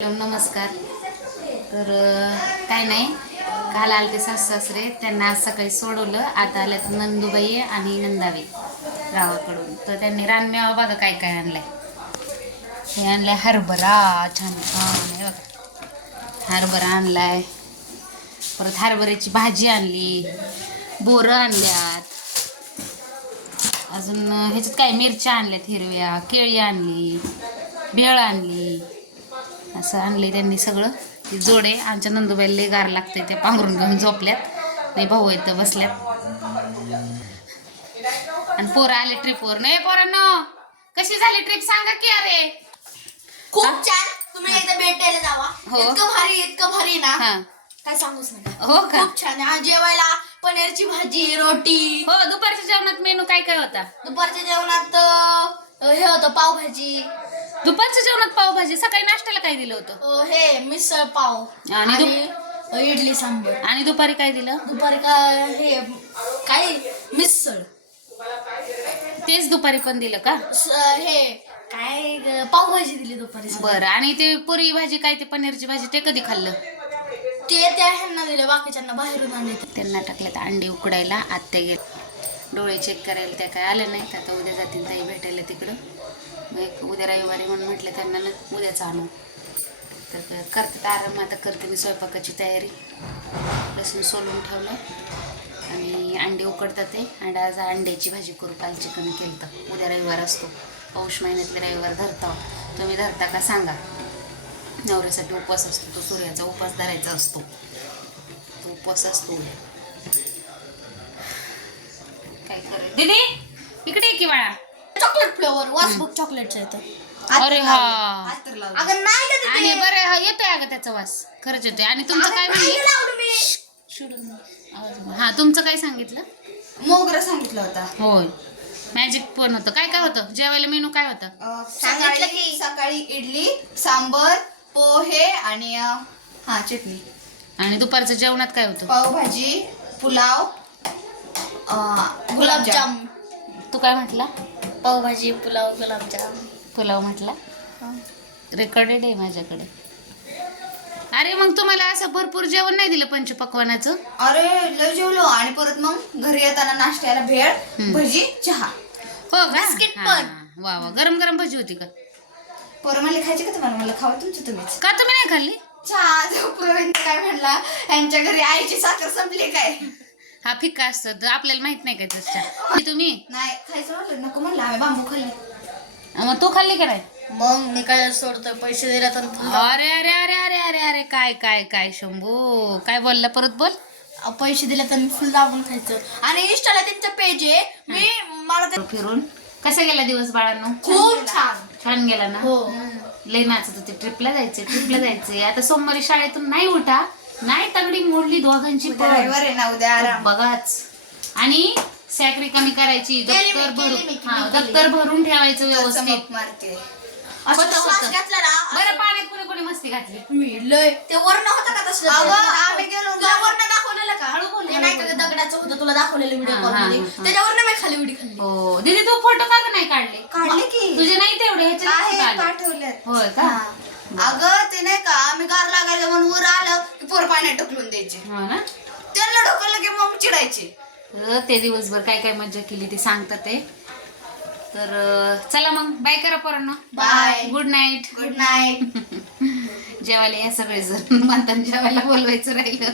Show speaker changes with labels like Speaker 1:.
Speaker 1: Hello नमस्कार. तर काय नाही काल आले ते सासू सासरे त्यांना आज सकाळी सोडवलं. आता आल्यात नंदुबाई आणि नंदाबाई गावाकडून. तर त्यांनी रानमेवा बघा काय काय आणलंय. हे आणलंय हरभरा. छान छान हे बघा. हरभरा आणलाय. परत हरभऱ्याची भाजी आणली. बोरं आणल्यात. अजून ह्याच्यात काय मिरच्या आणल्यात हिरव्या. केळी आणली. भेळ आणली. असं आणले त्यांनी सगळं. ते जोडे आमच्या नंदुबाईला लय गार लागते ते पांघरून घेऊन झोपल्यात. नाही भाऊ आहेत बसल्यात. आणि पोरं आले ट्रिपवर नाही पोरांनो कशी झाली ट्रिप सांगा की अरे?
Speaker 2: खूप छान. तुम्ही एकदा भेटायला जावा.
Speaker 1: हो.
Speaker 2: इतकं भारी इतकं भारी ना.
Speaker 1: हा.
Speaker 2: काय सांगूच नका
Speaker 1: हो का?
Speaker 2: खूप छान. आहे. आणि जेवायला पनीरची भाजी रोटी.
Speaker 1: हो दुपारच्या जेवणात मेनू काय काय होता?
Speaker 2: दुपारच्या जेवणात अं, हे होतं पावभाजी.
Speaker 1: दुपारच्या जेवणात पावभाजी सकाळी नाश्त्याला काय दिलं होतं?
Speaker 2: अं, हे मिसळ पाव
Speaker 1: आणि दु-
Speaker 2: आणि अं, इडली सांबर.
Speaker 1: आणि दुपारी काय दिलं?
Speaker 2: दुपारी काय हे काय मिसळ.
Speaker 1: तेच दुपारी पण दिलं का?
Speaker 2: स- हे काय ग, पावभाजी दिली दुपारी
Speaker 1: बरं आणि ते पुरी भाजी काय ते पनीरची भाजी ते कधी खाल्लं?
Speaker 2: ते त्या ह्यांना दिले बाकीच्यांना बाहेरून आणले.
Speaker 1: त्यांना टाकल्यात अंडी उकडायला आत्या गेल डोळे चेक करायला त्या काय आल्या नाहीत. आता उद्या जातील ताई भेटायला तिकडं. मग एक उद्या रविवारी म्हणून म्हटलं त्यांना ना उद्याच आणू. तर करतात आराम आता करते मी स्वयंपाकाची तयारी. लसूण सोलून ठेवलं. आणि अंडे उकडतात ते. आणि आज अंड्याची भाजी करू काल चिकन केलं तर उद्या रविवार असतो. पौष महिन्यातले रविवार धरता. तुम्ही धरता का सांगा. नवऱ्यासाठी उपवास असतो. तो सूर्याचा उपवास धरायचा असतो. तो उपवास असतो. उद्या काय करे दीदी इकडे ये की बाळा
Speaker 2: चॉकलेट फ्लेवर वास बघ चॉकलेटचा येतो
Speaker 1: अरे हा.
Speaker 2: अगं नाही का ते?
Speaker 1: आणि बरं हा येतोय अगं त्याचा वास. खरंच येतोय. आणि तुमचं काय
Speaker 2: अगं नाही
Speaker 1: म्हणले
Speaker 2: लावलं मी.
Speaker 1: सोडून दे. हा तुमचं काय सांगितलं?
Speaker 3: मोगरा सांगितलं होता.
Speaker 1: होय. मॅजिक पण होतं. काय काय होतं? जेवायला मेनू काय होतं?
Speaker 3: अं,
Speaker 2: सांगितलं
Speaker 3: सकाळी
Speaker 2: की-
Speaker 3: सकाळी इडली सांबर पोहे आणि अं, हा चटणी.
Speaker 1: आणि दुपारचं जेवणात काय होतं?
Speaker 3: पावभाजी पुलाव गुलाबजाम.
Speaker 1: तू काय म्हटला?
Speaker 2: पावभाजी पुलाव गुलाबजाम.
Speaker 1: पुलाव म्हटला? रेकॉर्डेड आहे माझ्याकडे. अरे मग तुम्हाला असं भरपूर जेवण नाही दिलं पंचपक्वानाचं?
Speaker 3: अरे लय जेवलो. आणि परत मग घरी येताना नाश्त्याला भेळ. भजी चहा.
Speaker 1: हो
Speaker 2: बिस्किट पण.
Speaker 1: वा वा. गरम गरम भजी होती का?
Speaker 3: पोरं म्हणले खायची का तुम्हाला? मला खावा तुमची तुम्हीच.
Speaker 1: का तुम्ही नाही खाल्ली?
Speaker 3: चहा काय म्हणला? यांच्या घरी आईची साखर संपली काय?
Speaker 1: हा फिक्का असतं तर आपल्याला माहीत नाही का त्याच्या. तुम्ही?
Speaker 3: नाही खायचं म्हणलं नको म्हणलं आम्ही बांबू खाल्ले.
Speaker 1: मग तू खाल्ली का नाही?
Speaker 2: मग मी काय सोडतोय पैसे दिले तर
Speaker 1: अरे अरे अरे अरे अरे अरे काय काय काय शंभू? काय बोलला परत बोल.
Speaker 2: पैसे दिले तर मी फुल दाबून खायचं. आणि इंस्टाला त्यांचं पेज आहे. मी मला ते
Speaker 1: फिरून. कसा गेला दिवस बाळांनो?
Speaker 2: खूप छान.
Speaker 1: छान गेला ना?
Speaker 2: हो.
Speaker 1: लय नाचत होते ट्रिपला जायचे ट्रिपला जायचे. आता सोमवारी शाळेतून नाही उठा. नाही तगडी मोडली दोघांची पण.
Speaker 3: रविवार आहे ना उद्या आराम.
Speaker 1: बघाच. आणि सॅकरी कमी करायची.
Speaker 2: केली मी,
Speaker 1: दप्तर
Speaker 2: केली
Speaker 1: भरून
Speaker 2: मी,
Speaker 1: हा
Speaker 2: मी. केली.
Speaker 1: दप्तर भरून ठेवायचं व्यवस्थित.
Speaker 3: चमक मारते.
Speaker 2: असं
Speaker 1: होतं,
Speaker 2: श्वास
Speaker 1: होतं.
Speaker 2: घातला ना
Speaker 1: बरं पाण्यात कोणी कोणी मस्ती घातली?
Speaker 2: मी लय. ते वर्ण होतं का तसलं.
Speaker 3: अगं? आम्ही गेलो
Speaker 2: तुला वर्ण दाखवलेलं का?
Speaker 1: हळू बोल,
Speaker 2: ते
Speaker 1: हळू
Speaker 2: नाही
Speaker 1: बोल.
Speaker 2: का दगडाचं होतं? तुला दाखवलेलं व्हिडिओ
Speaker 1: हा,
Speaker 2: कॉल
Speaker 1: हा,
Speaker 2: मध्ये.
Speaker 1: हा.
Speaker 2: त्याच्यावरनं मी खाली उडी खाल्ली.
Speaker 1: हो. दीदी तू फोटो का नाही काढले?
Speaker 3: काढले की.
Speaker 1: तुझे नाही
Speaker 3: पाठवल्यात
Speaker 1: होय का?
Speaker 3: अगं ते नाही का आम्ही गार लागायला म्हणून वर आलं की पोर पाण्यात ढकलून द्यायचे.
Speaker 1: हो ना?
Speaker 3: त्यांना ढकललं की मग चिडायचे.
Speaker 1: ते दिवसभर काय काय मज्जा केली ते सांगतात ते. तर अं, चला मग बाय करा पोरांनो.
Speaker 3: Bye.
Speaker 1: Good night
Speaker 3: good night
Speaker 1: जेवायला या सगळे जण म्हणतात जेवायला बोलवायचं राहिलं.